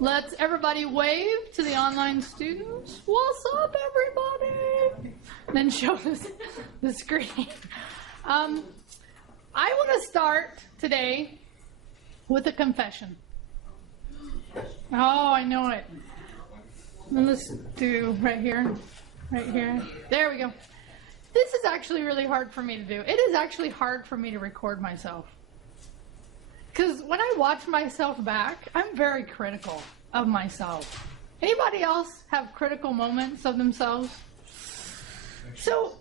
Let's everybody wave to the online students. What's up, everybody? Then show us the screen. I want to start today with a confession. Oh, I know it. Let's do right here. Right here. There we go. This is actually really hard for me to do. It is actually hard for me to record myself. Because when I watch myself back, I'm very critical of myself. Anybody else have critical moments of themselves? So,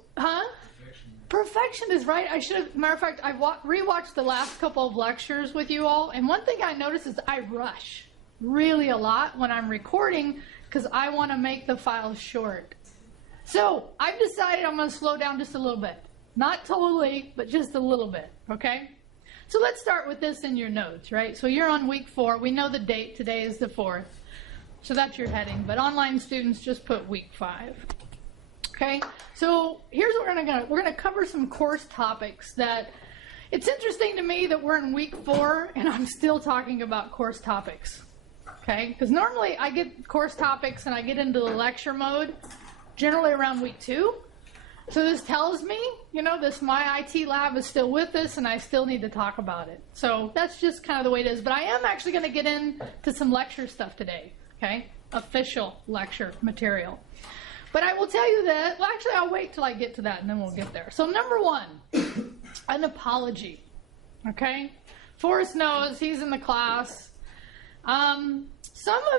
Perfection is right. I should have, matter of fact, I rewatched the last couple of lectures with you all, and one thing I noticed is I rush really a lot when I'm recording because I want to make the files short. So, I've decided I'm going to slow down just a little bit. Not totally, but just a little bit, okay? So let's start with this in your notes, right? So you're on week 4. We know the date. Today is the 4th. So that's your heading. But online students, just put week 5. Okay? So here's what we're going to cover some course topics that it's interesting to me that we're in week 4 and I'm still talking about course topics. Okay? Because normally I get course topics and I get into the lecture mode generally around week 2. So this tells me, this MyITLab is still with us and I still need to talk about it. So that's just kind of the way it is. But I am actually going to get into some lecture stuff today, okay? Official lecture material. But I will tell you that, well, actually I'll wait till I get to that and then we'll get there. So number 1, an apology, okay? Forrest knows, he's in the class. Some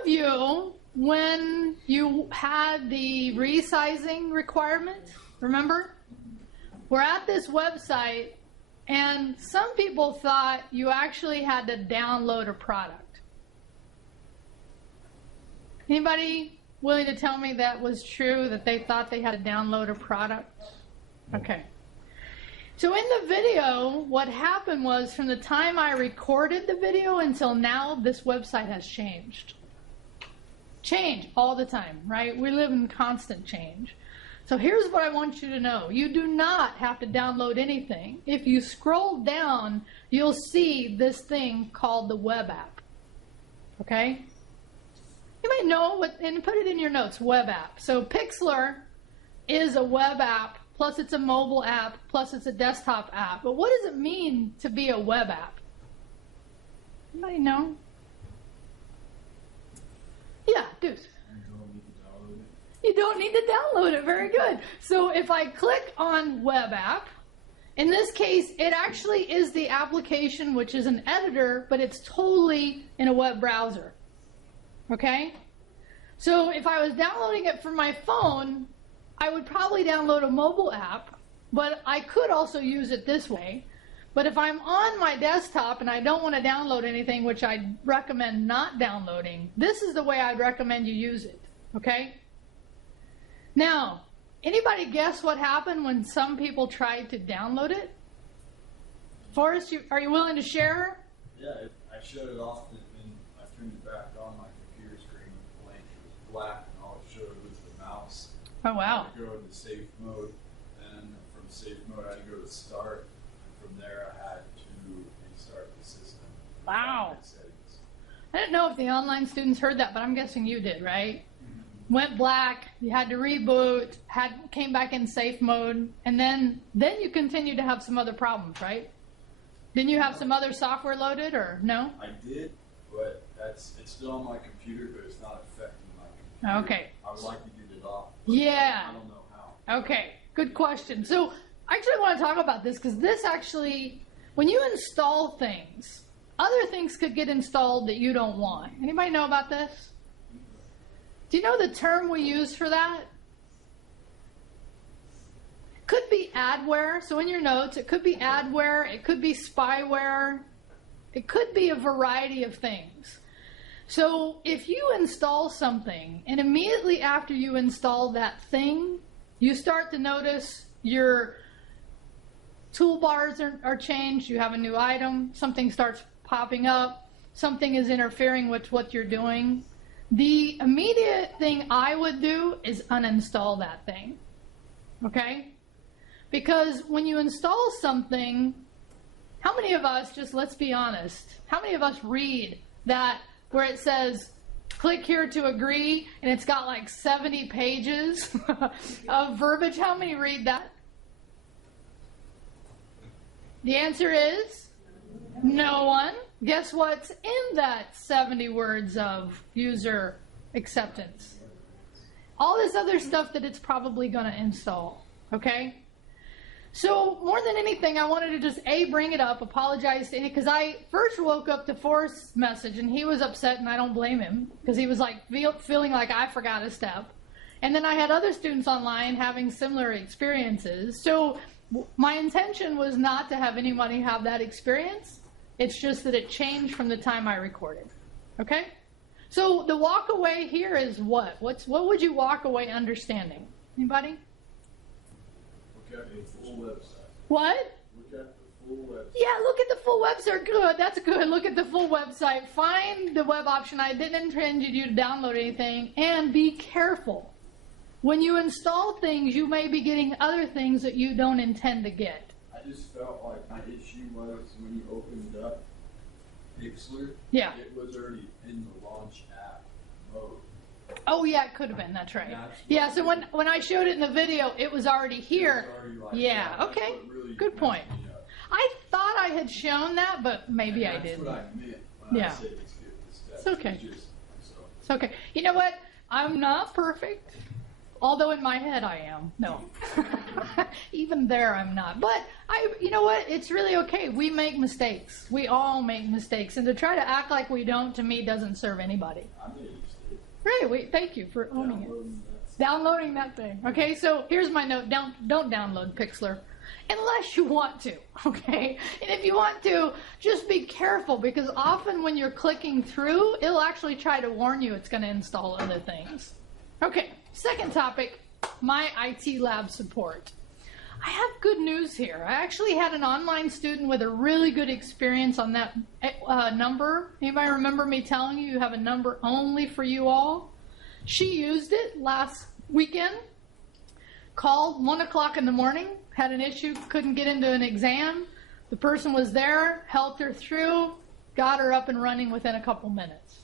of you, when you had the resizing requirement, remember? We're at this website, and some people thought you actually had to download a product. Anybody willing to tell me that was true, that they thought they had to download a product? Okay. So in the video, what happened was from the time I recorded the video until now, this website has changed. Change all the time, right? We live in constant change. So here's what I want you to know. You do not have to download anything. If you scroll down, you'll see this thing called the web app. Okay? You might know what, and put it in your notes, web app. So Pixlr is a web app, plus it's a mobile app, plus it's a desktop app. But what does it mean to be a web app? Anybody know? Yeah, Deuce. You don't need to download it. Very good. So if I click on web app, in this case, it actually is the application, which is an editor, but it's totally in a web browser. Okay? So if I was downloading it from my phone, I would probably download a mobile app, but I could also use it this way. But if I'm on my desktop and I don't want to download anything, which I'd recommend not downloading, this is the way I'd recommend you use it. Okay? Now, anybody guess what happened when some people tried to download it? Forrest, are you willing to share? Yeah, I shut it off and I turned it back on. My computer screen was blank. It was black and all it showed was the mouse. Oh, wow. I had to go into safe mode, and from safe mode I had to go to start, and from there I had to restart the system. Wow. I didn't know if the online students heard that, but I'm guessing you did, right? Went black, you had to reboot, came back in safe mode, and then you continued to have some other problems, right? Didn't you have some other software loaded, or no? I did, but it's still on my computer, but it's not affecting my computer. Okay. I would like to get it off. Yeah. I don't know how. Okay, good question. So I actually want to talk about this because this actually, when you install things, other things could get installed that you don't want. Anybody know about this? Do you know the term we use for that? Could be adware. So in your notes, it could be adware, it could be spyware, it could be a variety of things. So if you install something and immediately after you install that thing, you start to notice your toolbars are changed, you have a new item, something starts popping up, something is interfering with what you're doing. The immediate thing I would do is uninstall that thing, okay? Because when you install something, how many of us, just let's be honest, how many of us read that where it says Click here to agree, and it's got like 70 pages of verbiage. How many read that? The answer is no one. Guess what's in that 70 words of user acceptance? All this other stuff that it's probably going to install. Okay? So more than anything, I wanted to just bring it up, apologize to because I first woke up to Forrest's message and he was upset, and I don't blame him because he was like feeling like I forgot a step. And then I had other students online having similar experiences. So my intention was not to have anybody have that experience. It's just that it changed from the time I recorded. Okay? So the walk away here is what? What would you walk away understanding? Anybody? Look at the full website. What? Look at the full website. Yeah, look at the full website. Good. That's good. Look at the full website. Find the web option. I didn't intend you to download anything. And be careful. When you install things, you may be getting other things that you don't intend to get. I just felt like my issue was when you opened up Pixlr, Yeah. it was already in the launch app mode. Oh, yeah, it could have been. That's right. That's Yeah, so when I showed it in the video, it was already here. It was already like Yeah, that. That's okay. what really Good point. messed me up. I thought I had shown that, but maybe I That's didn't. what I meant when Yeah. I said it's good. It's okay. So. It's okay. You know what? I'm not perfect. Although in my head I am. No. Even there I'm not. But you know what? It's really okay. We make mistakes. We all make mistakes. And to try to act like we don't, to me, doesn't serve anybody. I made a mistake. Right. Thank you for owning it. Downloading that thing. Okay, so here's my note. Don't download Pixlr unless you want to. Okay? And if you want to, just be careful, because often when you're clicking through, it'll actually try to warn you it's going to install other things. Okay, second topic, MyITLab support. I have good news here. I actually had an online student with a really good experience on that number. Anybody remember me telling you have a number only for you all? She used it last weekend, called 1 o'clock in the morning, had an issue, couldn't get into an exam. The person was there, helped her through, got her up and running within a couple minutes.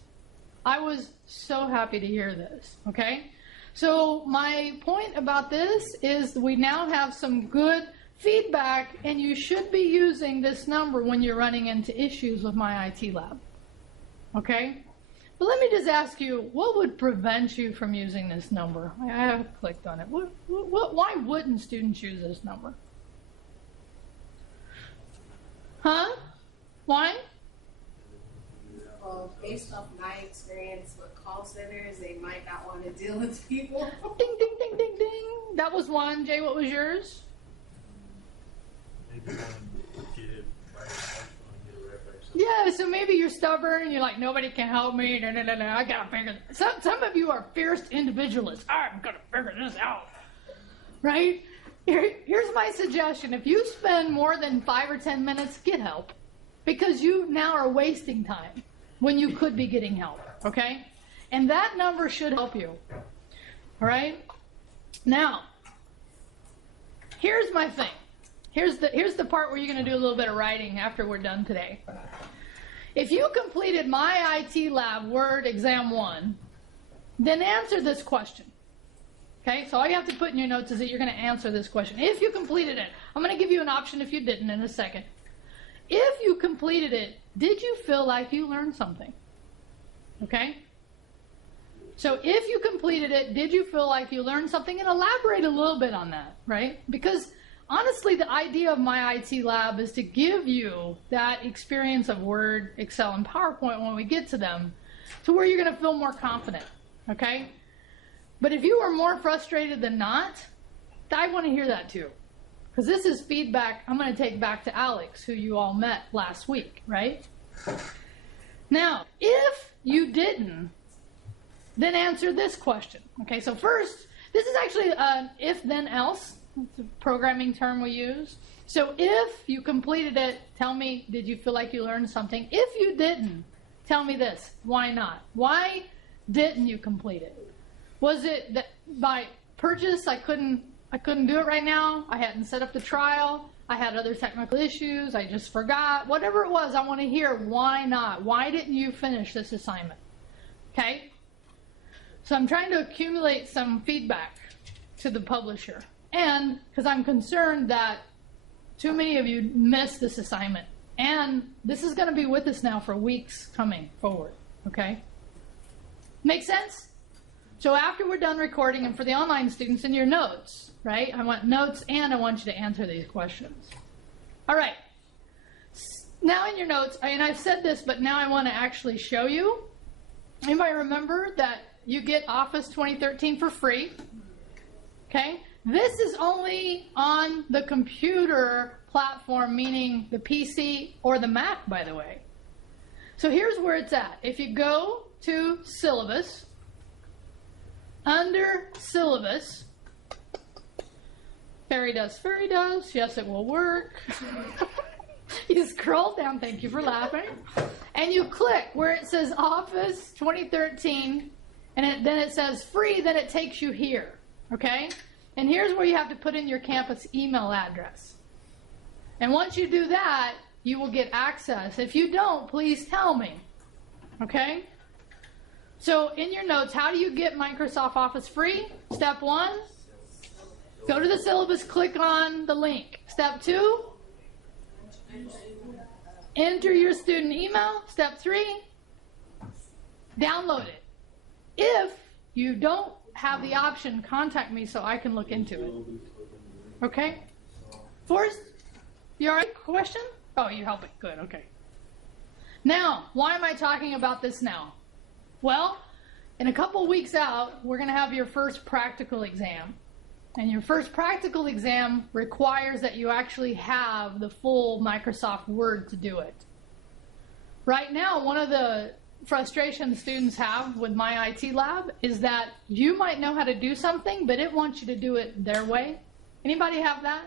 I was so happy to hear this, okay? So my point about this is we now have some good feedback, and you should be using this number when you're running into issues with MyITLab, okay? But let me just ask you, what would prevent you from using this number? I have clicked on it. Why wouldn't students use this number? Huh? Why? Well, based off my experience with call centers, they might not want to deal with people. Ding, ding, ding, ding, ding. That was one. Jay, what was yours? Maybe one get it right, get it right back. Yeah, so maybe you're stubborn and you're like, nobody can help me. No, I gotta figure this. Some of you are fierce individualists. I'm gonna figure this out. Right? Here's my suggestion. If you spend more than 5 or 10 minutes, get help. Because you now are wasting time when you could be getting help, okay? And that number should help you, all right? Now, here's my thing. Here's the part where you're going to do a little bit of writing after we're done today. If you completed MyITLab Word Exam 1, then answer this question. Okay, so all you have to put in your notes is that you're going to answer this question. If you completed it, I'm going to give you an option if you didn't in a second. If you completed it, did you feel like you learned something? Okay? So if you completed it, did you feel like you learned something? And elaborate a little bit on that, right? Because honestly, the idea of MyITLab is to give you that experience of Word, Excel, and PowerPoint when we get to them, to where you're going to feel more confident, okay? But if you are more frustrated than not, I want to hear that too. Because this is feedback I'm going to take back to Alex, who you all met last week, right? Now, if you didn't, then answer this question. Okay, so first, this is actually an if then else. It's a programming term we use. So if you completed it, tell me, did you feel like you learned something? If you didn't, tell me this. Why not? Why didn't you complete it? Was it that by purchase I couldn't do it right now? I hadn't set up the trial. I had other technical issues. I just forgot. Whatever it was, I want to hear why not. Why didn't you finish this assignment? Okay? So I'm trying to accumulate some feedback to the publisher. And because I'm concerned that too many of you missed this assignment. And this is going to be with us now for weeks coming forward. Okay? Make sense? So after we're done recording, and for the online students, in your notes, right? I want notes and I want you to answer these questions. All right. Now in your notes, and I've said this, but now I want to actually show you. Anybody remember that you get Office 2013 for free? Okay? This is only on the computer platform, meaning the PC or the Mac, by the way. So here's where it's at. If you go to syllabus, under syllabus, fairy dust, yes, it will work. You scroll down, thank you for laughing, and you click where it says Office 2013, and then it says free, then it takes you here, okay? And here's where you have to put in your campus email address. And once you do that, you will get access. If you don't, please tell me, okay? So in your notes, how do you get Microsoft Office free? Step 1, go to the syllabus, click on the link. Step 2, enter your student email. Step 3, download it. If you don't have the option, contact me so I can look into it. Okay? Forrest, you all right? Question? Oh, you help it. Good, okay. Now, why am I talking about this now? Well, in a couple weeks out, we're going to have your first practical exam. And your first practical exam requires that you actually have the full Microsoft Word to do it. Right now, one of the frustrations students have with MyITLab is that you might know how to do something, but it wants you to do it their way. Anybody have that?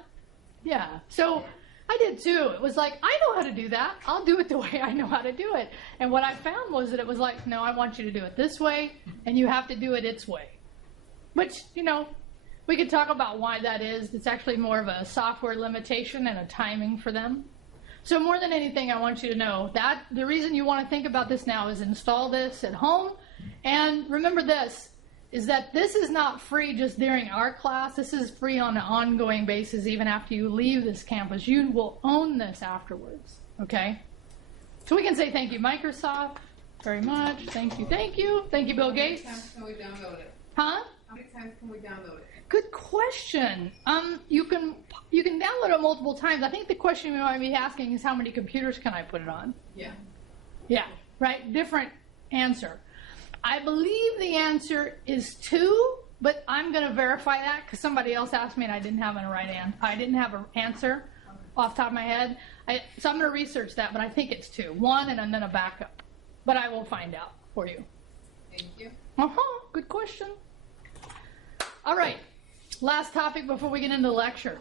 Yeah. So I did too. It was like, I know how to do that. I'll do it the way I know how to do it. And what I found was that it was like, no, I want you to do it this way, and you have to do it its way. Which, you know, we could talk about why that is. It's actually more of a software limitation and a timing for them. So more than anything, I want you to know that the reason you want to think about this now is install this at home. And remember this, is that this is not free just during our class. This is free on an ongoing basis even after you leave this campus. You will own this afterwards, okay? So we can say thank you, Microsoft, very much. Thank you, thank you. Thank you, Bill Gates. How many times can we download it? Huh? How many times can we download it? Good question. You can download it multiple times. I think the question you might be asking is how many computers can I put it on? Yeah. Yeah, right? Different answer. I believe the answer is 2, but I'm going to verify that because somebody else asked me and I didn't have I didn't have an answer off the top of my head. So I'm going to research that, but I think it's 2. 1 and then a backup. But I will find out for you. Thank you. Good question. All right. Last topic before we get into the lecture.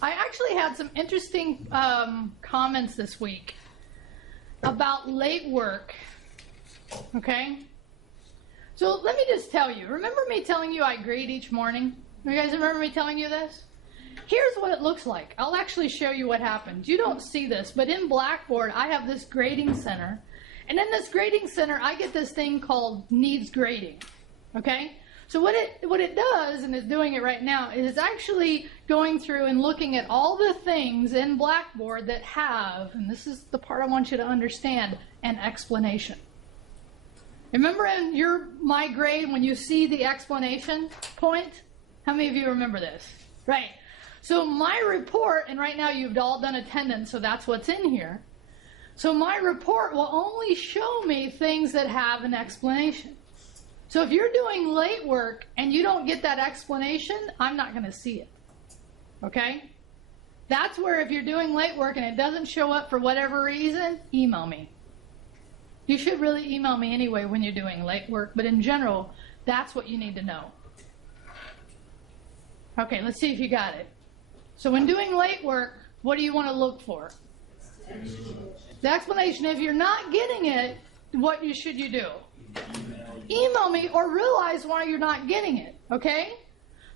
I actually had some interesting comments this week about late work. Okay? So let me just tell you. Remember me telling you I grade each morning? You guys remember me telling you this? Here's what it looks like. I'll actually show you what happens. You don't see this, but in Blackboard, I have this grading center. And in this grading center, I get this thing called needs grading. Okay? So what it does, and it's doing it right now, is it's actually going through and looking at all the things in Blackboard that have, and this is the part I want you to understand, an explanation. Remember in your My Grade when you see the explanation point? How many of you remember this? Right. So my report, and right now you've all done attendance, so that's what's in here. So my report will only show me things that have an explanation. So if you're doing late work and you don't get that explanation, I'm not going to see it. Okay? That's where if you're doing late work and it doesn't show up for whatever reason, email me. You should really email me anyway when you're doing late work, but in general, that's what you need to know. Okay, let's see if you got it. So when doing late work, what do you want to look for? The explanation. If you're not getting it, what should you do? Email me or realize why you're not getting it, okay?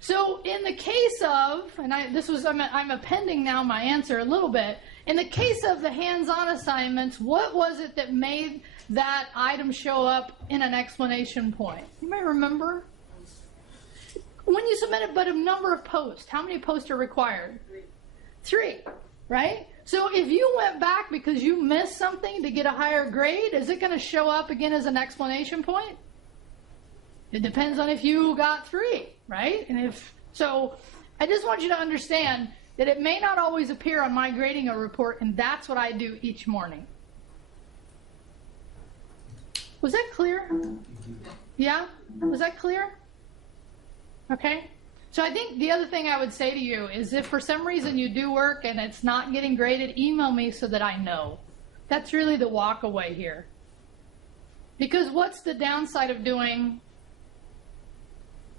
So in the case of, and I'm appending now my answer a little bit, in the case of the hands-on assignments, what was it that made that item show up in an explanation point? You may remember. When you submit it, but a number of posts, how many posts are required? 3, right? So if you went back because you missed something to get a higher grade, is it going to show up again as an explanation point? It depends on if you got 3, right? And if so, I just want you to understand that it may not always appear on my grading a report, and that's what I do each morning. Was that clear? Yeah? Was that clear? Okay? So I think the other thing I would say to you is if for some reason you do work and it's not getting graded, email me so that I know. That's really the walk away here. Because what's the downside of doing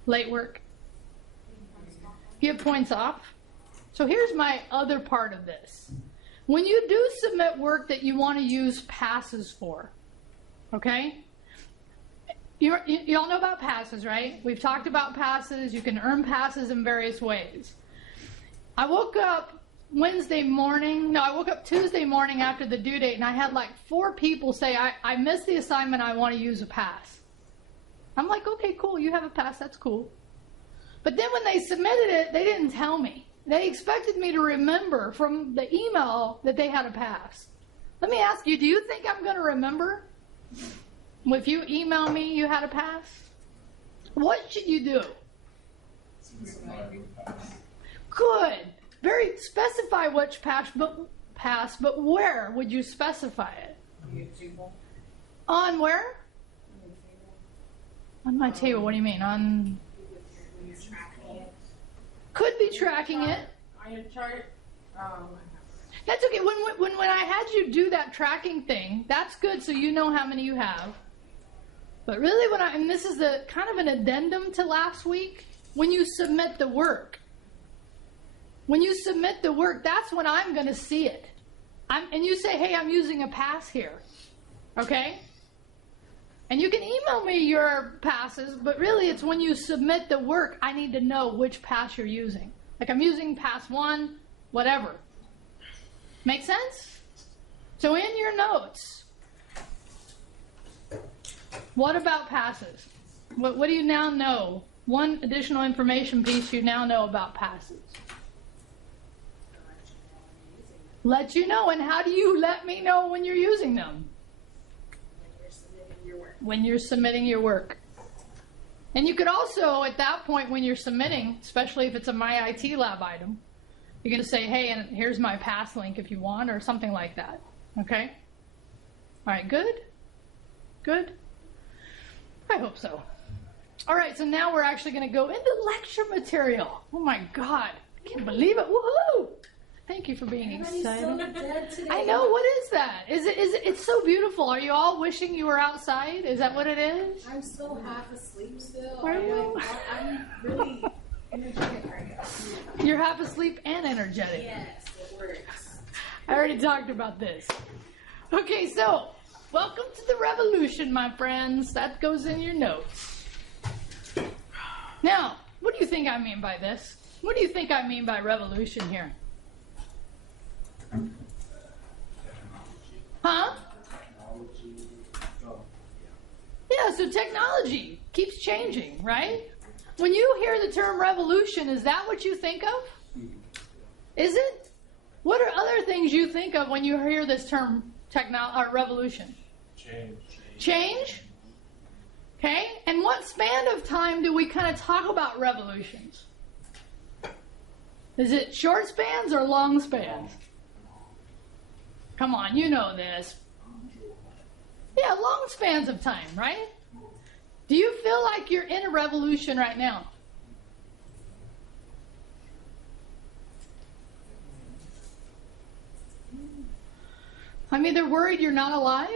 late work? Get points off. So here's my other part of this. When you do submit work that you want to use passes for, okay? You all know about passes, right? We've talked about passes. You can earn passes in various ways. I woke up Tuesday morning after the due date, and I had like 4 people say, I missed the assignment, I want to use a pass. I'm like, okay, cool, you have a pass, that's cool. But then when they submitted it, they didn't tell me. They expected me to remember from the email that they had a pass. Let me ask you, do you think I'm going to remember? If you email me you had a pass? What should you do? Good. Very specify which pass, but where would you specify it? On where? On my table. What do you mean? On? Could be tracking it. On your chart. That's okay. When I had you do that tracking thing, that's good, so you know how many you have. But really, and this is the kind of an addendum to last week, when you submit the work. When you submit the work, that's when I'm going to see it. And you say, hey, I'm using a pass here. Okay? And you can email me your passes, but really it's when you submit the work, I need to know which pass you're using. Like I'm using pass 1, whatever. Make sense? So in your notes, what about passes? What do you now know? One additional information piece you now know about passes. Let you know. And how do you let me know when you're using them? When you're submitting your work. And you could also, at that point when you're submitting, especially if it's a MyITLab item, you're going to say, hey, and here's my pass link if you want, or something like that. Okay? All right, good? Good? I hope so. All right, so now we're actually going to go into lecture material. Oh my God, I can't believe it. Woohoo! Thank you for being excited. So dead today. I know, what is that? It's so beautiful. Are you all wishing you were outside? Is that what it is? I'm still half asleep still. Are you? I'm really energetic right now. You're half asleep and energetic. Yes, it works. I already talked about this. Okay, so welcome to the revolution, my friends. That goes in your notes. Now, what do you think I mean by this? What do you think I mean by revolution here? Huh? Yeah, so technology keeps changing, right? When you hear the term revolution, is that what you think of? Is it? What are other things you think of when you hear this term revolution? Change. Change? Okay, and what span of time do we kind of talk about revolutions? Is it short spans or long spans? Come on, you know this. Yeah, long spans of time, right? Do you feel like you're in a revolution right now? I'm either worried you're not alive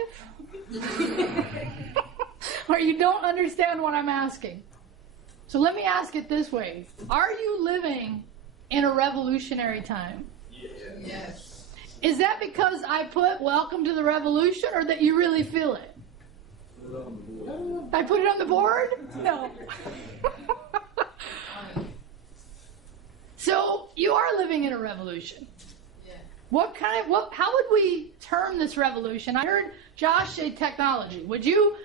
or you don't understand what I'm asking. So let me ask it this way. Are you living in a revolutionary time? Yes. Is that because I put welcome to the revolution, or that you really feel it? I put it on the board? No. So you are living in a revolution. Yeah. How would we term this revolution? I heard Josh say technology. Would you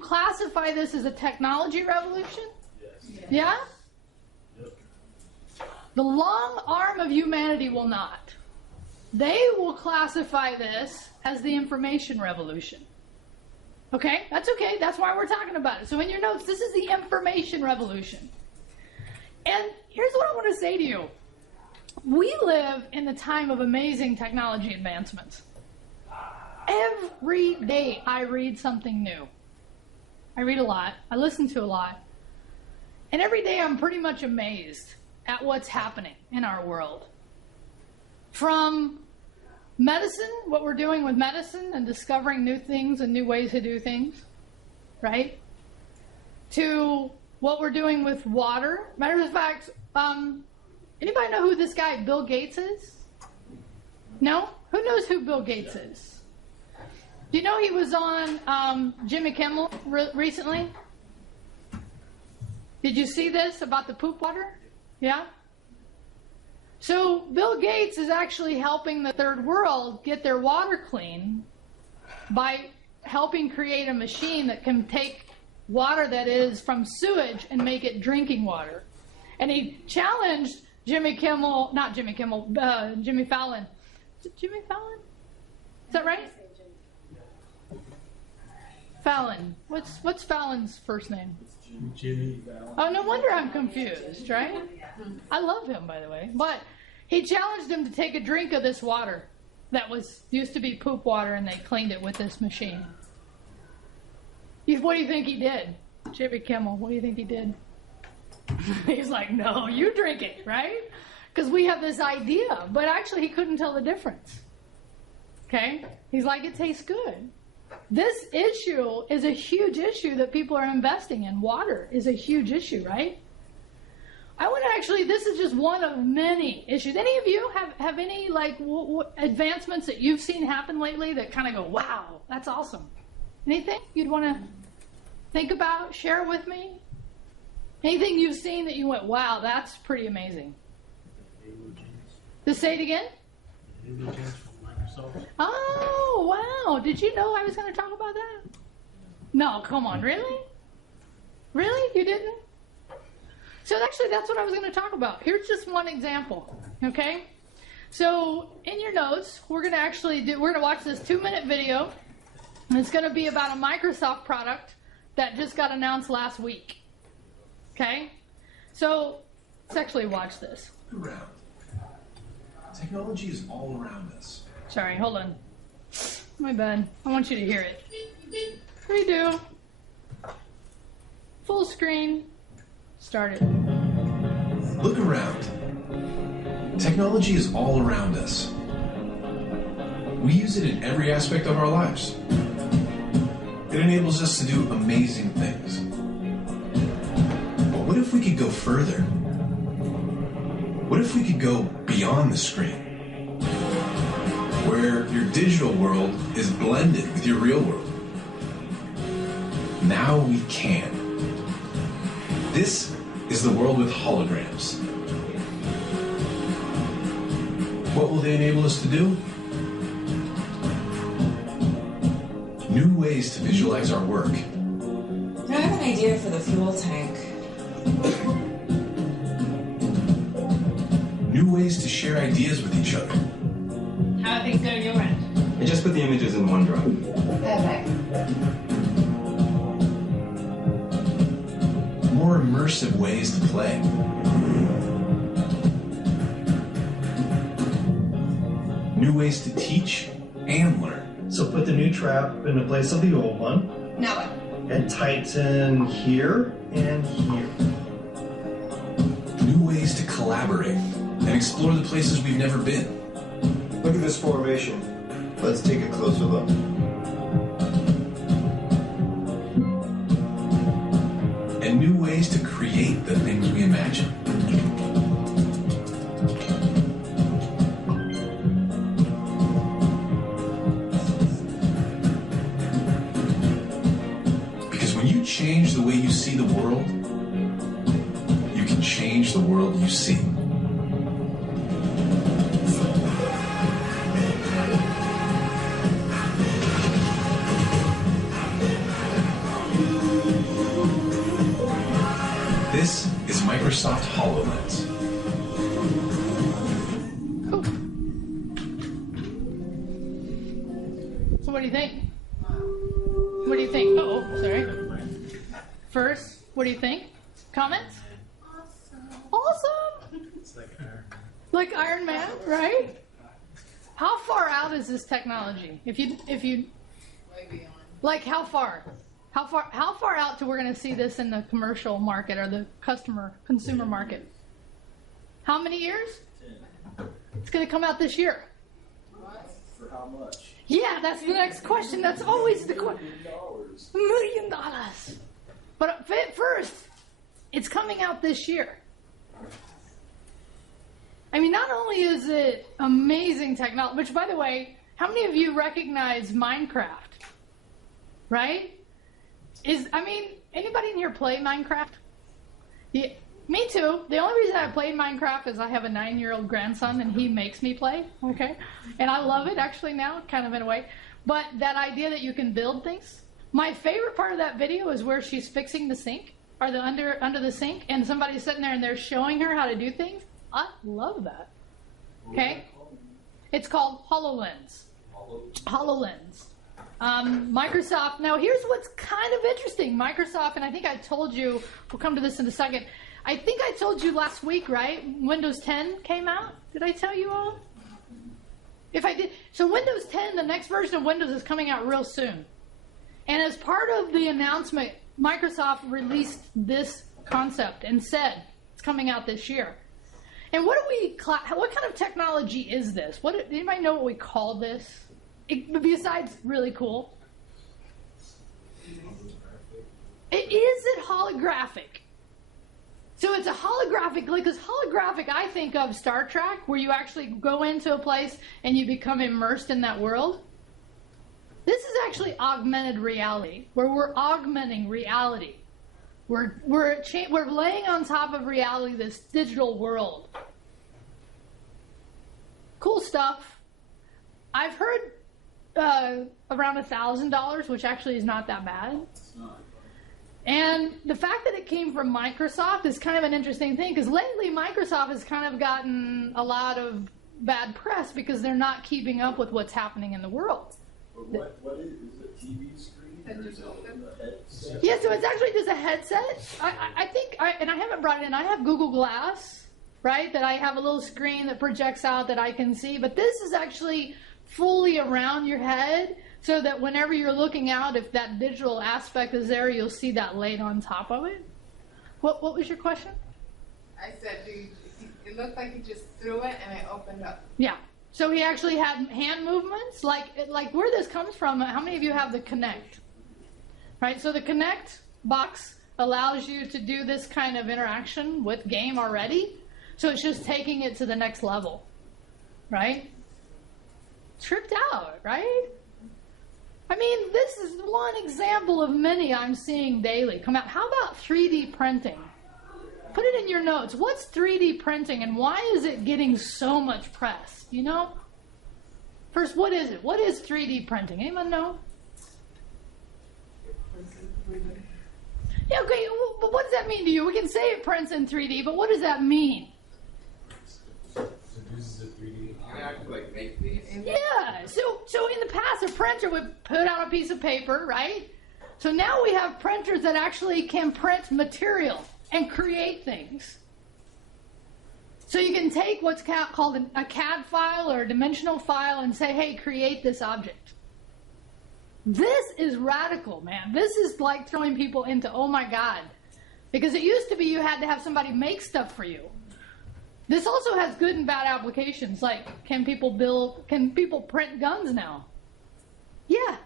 classify this as a technology revolution? Yes. Yeah? Yep. The long arm of humanity will not. They will classify this as the information revolution. Okay? That's okay. That's why we're talking about it. So in your notes, this is the information revolution. And here's what I want to say to you. We live in the time of amazing technology advancements. Every day I read something new. I read a lot. I listen to a lot. And every day I'm pretty much amazed at what's happening in our world. From medicine, what we're doing with medicine and discovering new things and new ways to do things, right? To what we're doing with water. Matter of fact, anybody know who this guy Bill Gates is? No? Who knows who Bill Gates is? Do you know he was on Jimmy Kimmel recently? Did you see this about the poop water? Yeah? So Bill Gates is actually helping the third world get their water clean by helping create a machine that can take water that is from sewage and make it drinking water. And he challenged Jimmy Fallon. Is it Jimmy Fallon? Is that right? Fallon. What's Fallon's first name? Jimmy. Oh, no wonder I'm confused, right? I love him, by the way. But he challenged him to take a drink of this water that used to be poop water, and they cleaned it with this machine. What do you think he did? Jimmy Kimmel, what do you think he did? He's like, no, you drink it, right? Because we have this idea. But actually, he couldn't tell the difference. Okay? He's like, it tastes good. This issue is a huge issue that people are investing in. Water is a huge issue, right? I want to actually, this is just one of many issues. Any of you have any advancements that you've seen happen lately that kind of go, wow, that's awesome? Anything you'd want to think about, share with me? Anything you've seen that you went, wow, that's pretty amazing? Just say it again? Halo Gens from Microsoft. Oh, wow. Did you know I was going to talk about that? No, come on. Really? Really? You didn't? So actually, that's what I was going to talk about. Here's just one example, okay? So in your notes, we're going to watch this 2-minute video. And it's going to be about a Microsoft product that just got announced last week. Okay? So let's actually watch this. Around. Technology is all around us. Sorry, hold on. My bad. I want you to hear it. Redo. Full screen. Start it. Look around. Technology is all around us. We use it in every aspect of our lives. It enables us to do amazing things. But what if we could go further? What if we could go beyond the screen? Where your digital world is blended with your real world. Now we can. This is the world with holograms. What will they enable us to do? New ways to visualize our work. I have an idea for the fuel tank. New ways to share ideas with each other. How are things going your end? I just put the images in OneDrive. Perfect. More immersive ways to play. New ways to teach and learn. So put the new trap in the place of the old one. Now what? And tighten here and here. New ways to collaborate and explore the places we've never been. Look at this formation. Let's take a closer look. And new ways to create the things we imagine. Because when you change the way you see the world, you can change the world you see. This is Microsoft HoloLens. Cool. So what do you think? What do you think? Oh, sorry. First, what do you think? Comments? Awesome. It's like Iron Man. Like Iron Man, right? How far out is this technology? If you Way beyond. like, how far out till we're going to see this in the commercial market or the consumer market? How many years? 10. It's going to come out this year. For how much? Yeah, that's the next question. That's always the question. $1 $1 million. million. But first, it's coming out this year. I mean, not only is it amazing technology, which, by the way, how many of you recognize Minecraft? Right? Anybody in here play Minecraft? Yeah, me too. The only reason I played Minecraft is I have a 9-year-old grandson and he makes me play, okay? And I love it actually now, kind of in a way. But that idea that you can build things. My favorite part of that video is where she's fixing the sink, or the under the sink, and somebody's sitting there and they're showing her how to do things. I love that. Okay? It's called HoloLens. HoloLens. Microsoft, now here's what's kind of interesting. Microsoft, and I think I told you, we'll come to this in a second. I think I told you last week, right? Windows 10 came out. Did I tell you all? If I did, so Windows 10, the next version of Windows is coming out real soon. And as part of the announcement, Microsoft released this concept and said it's coming out this year. And what kind of technology is this? Anybody know what we call this? Besides really cool. Is it holographic? So it's a holographic, because holographic, I think of Star Trek, where you actually go into a place and you become immersed in that world. This is actually augmented reality, where we're augmenting reality. We're laying on top of reality this digital world. Cool stuff. I've heard around $1,000, which actually is not that bad. It's not. And the fact that it came from Microsoft is kind of an interesting thing, because lately Microsoft has kind of gotten a lot of bad press because they're not keeping up with what's happening in the world. But what is it? TV screen? Or is it a headset? Yeah, so it's actually just a headset. I think, and I haven't brought it in, I have Google Glass, right, that I have a little screen that projects out that I can see, but this is actually fully around your head, so that whenever you're looking out, if that digital aspect is there, you'll see that laid on top of it. What was your question? I said, it looked like he just threw it and it opened up. Yeah. So he actually had hand movements, like where this comes from. How many of you have the Kinect? Right. So the Kinect box allows you to do this kind of interaction with game already. So it's just taking it to the next level, right? Tripped out, right? I mean, this is one example of many I'm seeing daily come out. How about 3D printing? Put it in your notes. What's 3D printing and why is it getting so much press? You know? First, what is it? What is 3D printing? Anyone know? Yeah, okay, but what does that mean to you? We can say it prints in 3D, but what does that mean? Produces a 3D. Can I actually make these? Yeah, so in the past, a printer would put out a piece of paper, right? So now we have printers that actually can print material and create things. So you can take what's called a CAD file or a dimensional file and say, hey, create this object. This is radical, man. This is like throwing people into, oh my God. Because it used to be you had to have somebody make stuff for you. This also has good and bad applications. Like, can people print guns now? Yeah.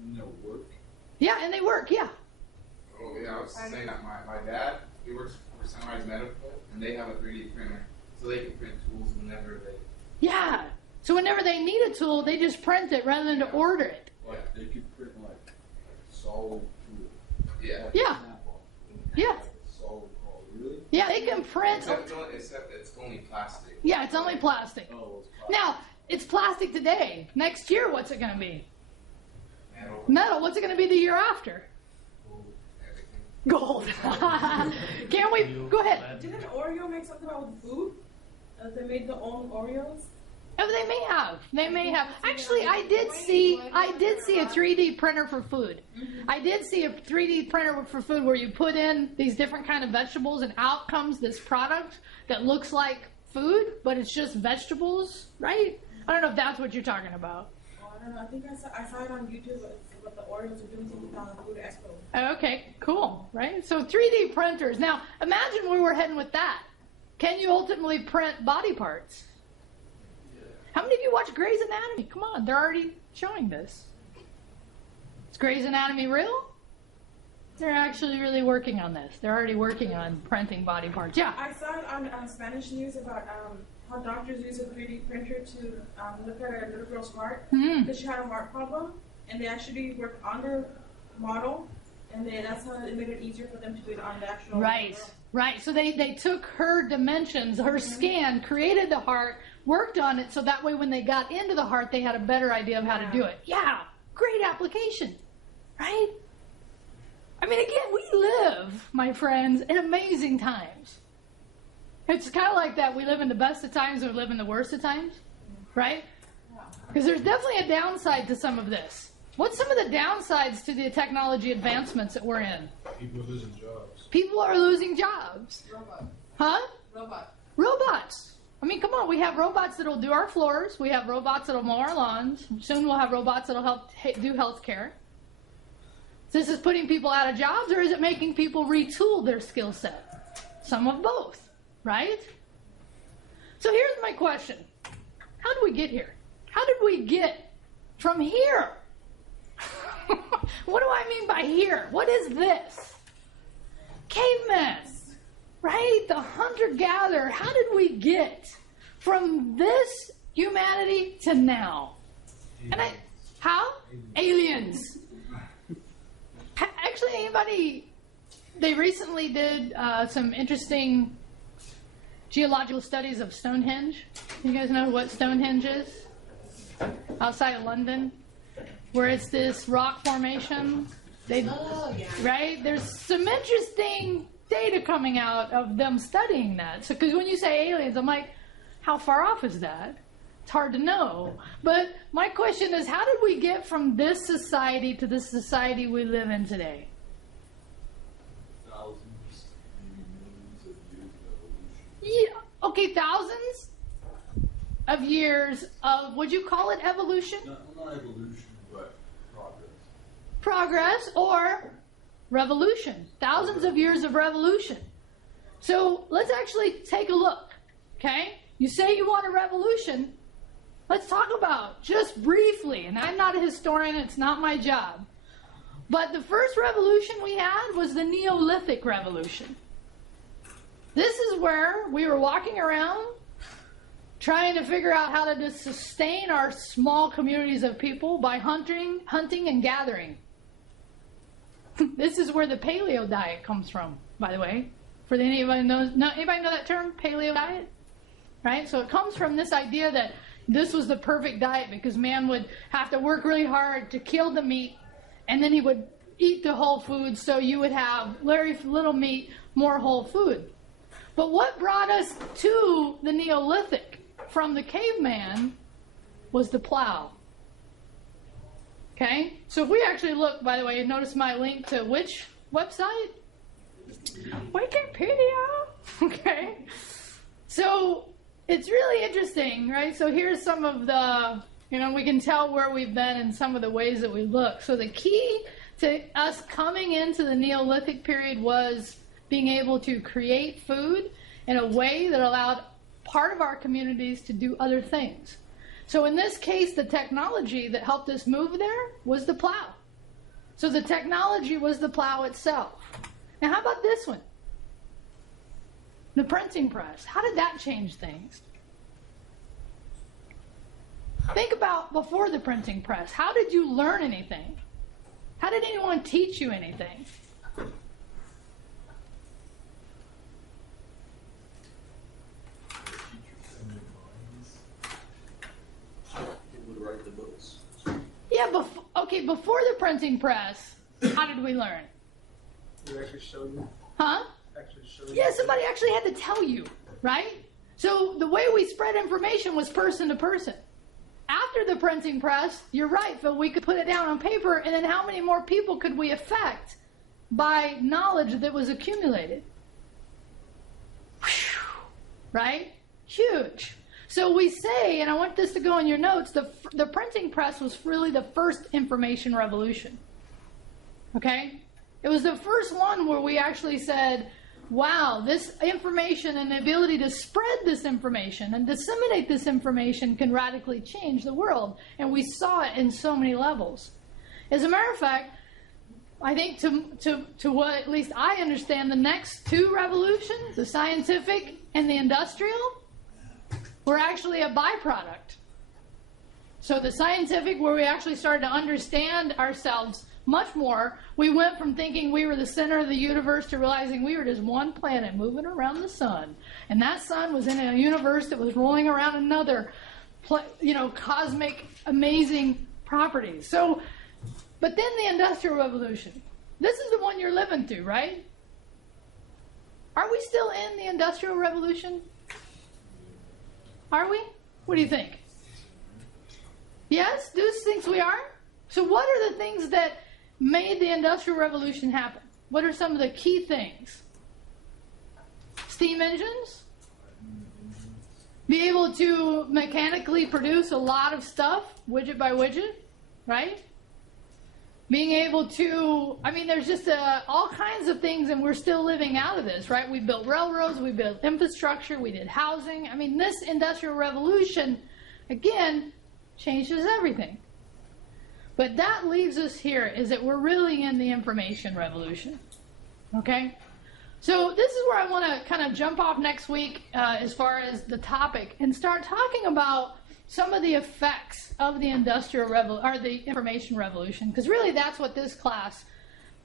And they'll work. Yeah, and they work, yeah. Oh yeah, I was saying that my dad, he works for Sunrise Medical, and they have a 3D printer, so they can print tools whenever they. Yeah. So whenever they need a tool, they just print it rather than to order it. Like they could print like solid tool. Yeah. Yeah. Snap-on. Yeah. Like a solid call. Really? Yeah, they can print. Except it's only plastic. Yeah, it's only plastic. Oh, it's plastic. Now, it's plastic today. Next year, what's it going to be? Metal. Metal. What's it going to be the year after? Everything. Gold. Can we? Go ahead. Didn't Oreo make something about food? They made their own Oreos? Oh, they may have. They may have. Actually, I did see a 3D printer for food. I did see a 3D printer for food where you put in these different kind of vegetables and out comes this product that looks like food, but it's just vegetables, right? I don't know if that's what you're talking about. Oh, I don't know. I think I saw it on YouTube, but the Oreos are doing something on the Food Expo. Okay, cool, right? So 3D printers. Now, imagine where we're heading with that. Can you ultimately print body parts? How many of you watch Grey's Anatomy? Come on, they're already showing this. Is Grey's Anatomy real? They're actually really working on this. They're already working on printing body parts. Yeah. I saw it on Spanish news about how doctors use a 3D printer to look at a little girl's heart because she had a heart problem, and they actually worked on the model, and that's how it made it easier for them to do it on the actual Right, girl. right. So they took her dimensions, her scan, created the heart, worked on it, so that way when they got into the heart, they had a better idea of how to do it. Yeah, great application, right? I mean, again, we live, my friends, in amazing times. It's kind of like that. We live in the best of times and we live in the worst of times, right? Because there's definitely a downside to some of this. What's some of the downsides to the technology advancements that we're in? People are losing jobs. People are losing jobs. Robot. Huh? Robot. Robots. I mean, come on. We have robots that'll do our floors. We have robots that'll mow our lawns. Soon we'll have robots that'll help do health care. This is putting people out of jobs, or is it making people retool their skill set? Some of both, right? So here's my question. How did we get here? How did we get from here? What do I mean by here? What is this? Cavemen, right? The hunter-gatherer. How did we get from this humanity to now? How? Aliens. Actually, anybody, they recently did some interesting geological studies of Stonehenge. You guys know what Stonehenge is? Outside of London, where it's this rock formation. Right? There's some interesting data coming out of them studying that. So, because when you say aliens, I'm like, how far off is that? It's hard to know. But my question is, how did we get from this society to the society we live in today? Thousands, maybe millions of years of evolution. Yeah, okay, thousands of years of, would you call it evolution? Not evolution, but progress. Progress or revolution. Thousands of years of revolution. So let's actually take a look, okay? You say you want a revolution. Let's talk about, just briefly, and I'm not a historian, it's not my job, but the first revolution we had was the Neolithic Revolution. This is where we were walking around trying to figure out how to just sustain our small communities of people by hunting and gathering. This is where the paleo diet comes from, by the way. For anybody know that term, paleo diet? Right? So it comes from this idea that this was the perfect diet because man would have to work really hard to kill the meat, and then he would eat the whole food, so you would have very little meat, more whole food. But what brought us to the Neolithic from the caveman was the plow. Okay? So if we actually look, by the way, notice my link to which website? Wikipedia. Okay? So it's really interesting, right? So here's some of the, we can tell where we've been in some of the ways that we look. So the key to us coming into the Neolithic period was being able to create food in a way that allowed part of our communities to do other things. So in this case, the technology that helped us move there was the plow. So the technology was the plow itself. Now how about this one? The printing press. How did that change things? Think about before the printing press. How did you learn anything? How did anyone teach you anything? Yeah, before the printing press, how did we learn? You actually showed me. Huh? Actually showed me. Yeah, somebody actually had to tell you, right? So the way we spread information was person to person. After the printing press, you're right, Phil, we could put it down on paper, and then how many more people could we affect by knowledge that was accumulated? Whew, right? Huge. So we say, and I want this to go in your notes, the printing press was really the first information revolution. Okay? It was the first one where we actually said, wow, this information and the ability to spread this information and disseminate this information can radically change the world. And we saw it in so many levels. As a matter of fact, I think to what at least I understand, the next two revolutions, the scientific and the industrial, were actually a byproduct. So the scientific, where we actually started to understand ourselves much more, we went from thinking we were the center of the universe to realizing we were just one planet moving around the sun. And that sun was in a universe that was rolling around another, cosmic, amazing properties. So, but then the Industrial Revolution. This is the one you're living through, right? Are we still in the Industrial Revolution? Are we? What do you think? Yes? Deuce thinks we are? So what are the things that made the Industrial Revolution happen? What are some of the key things? Steam engines? Be able to mechanically produce a lot of stuff, widget by widget, right? Being able to, there's just all kinds of things, and we're still living out of this, right? We built railroads, we built infrastructure, we did housing. This Industrial Revolution, again, changes everything. But that leaves us here, is that we're really in the information revolution. Okay? So this is where I want to kind of jump off next week as far as the topic and start talking about some of the effects of the the information revolution, because really that's what this class,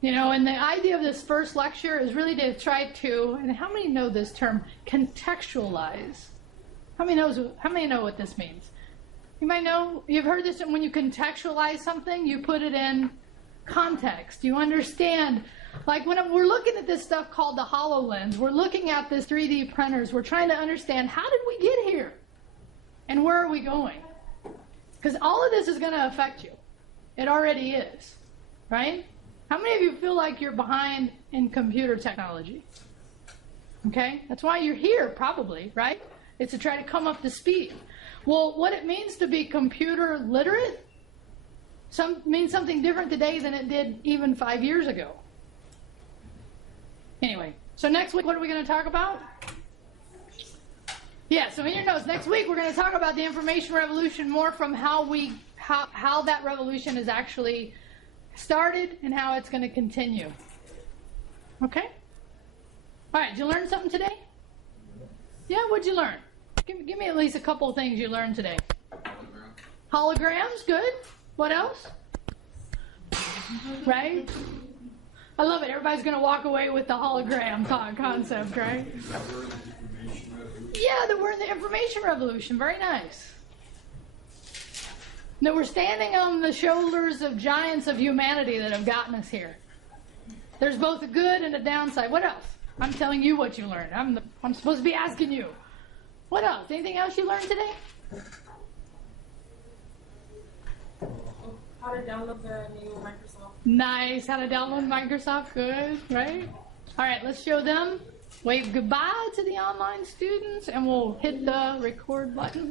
and the idea of this first lecture is really to try to, and how many know this term, contextualize? How many know what this means? You might know, you've heard this, when you contextualize something, you put it in context. You understand, like when we're looking at this stuff called the HoloLens, we're looking at this 3D printers, we're trying to understand, how did we get here? And where are we going? Because all of this is going to affect you. It already is, right? How many of you feel like you're behind in computer technology? Okay? That's why you're here, probably, right? It's to try to come up to speed. Well, what it means to be computer literate means something different today than it did even 5 years ago. Anyway, so next week, what are we going to talk about? Yeah, so in your notes, next week we're going to talk about the information revolution more from how that revolution is actually started and how it's going to continue. Okay? All right, did you learn something today? Yeah, what'd you learn? Give me at least a couple of things you learned today. Holograms, good. What else? Right? I love it. Everybody's going to walk away with the hologram concept, right? Yeah, that we're in the information revolution. Very nice. That we're standing on the shoulders of giants of humanity that have gotten us here. There's both a good and a downside. What else? I'm telling you what you learned. I'm supposed to be asking you. What else? Anything else you learned today? How to download the new Microsoft. Nice. How to download Microsoft. Good, right? All right, let's show them. Wave goodbye to the online students, and we'll hit the record button.